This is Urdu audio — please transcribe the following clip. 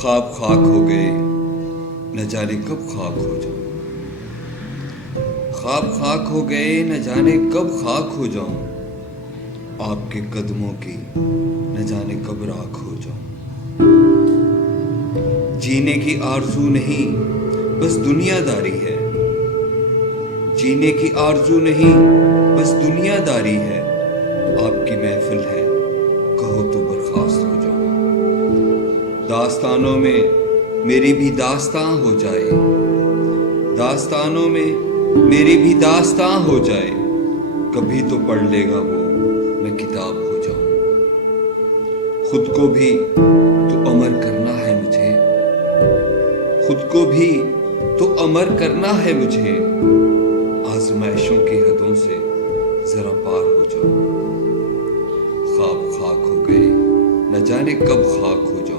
خواب خاک ہو گئے نہ جانے کب خاک ہو جاؤں. خواب خاک ہو گئے نہ جانے کب خاک ہو جاؤں. آپ کے قدموں کی نہ جانے کب راکھ ہو جاؤں. جینے کی آرزو نہیں بس دنیا داری ہے. جینے کی آرزو نہیں بس دنیا داری ہے. آپ کی محفل ہے کہو تو برخاست ہو جاؤں. داستانوں میں میری بھی داستاں ہو جائے. داستانوں میں میری بھی داستاں ہو جائے. کبھی تو پڑھ لے گا وہ میں کتاب ہو جاؤں. خود کو بھی تو امر کرنا ہے مجھے. خود کو بھی تو امر کرنا ہے مجھے. آزمائشوں کی حدوں سے ذرا پار ہو جاؤں. خواب خاک ہو گئے نہ جانے کب خاک ہو جاؤں.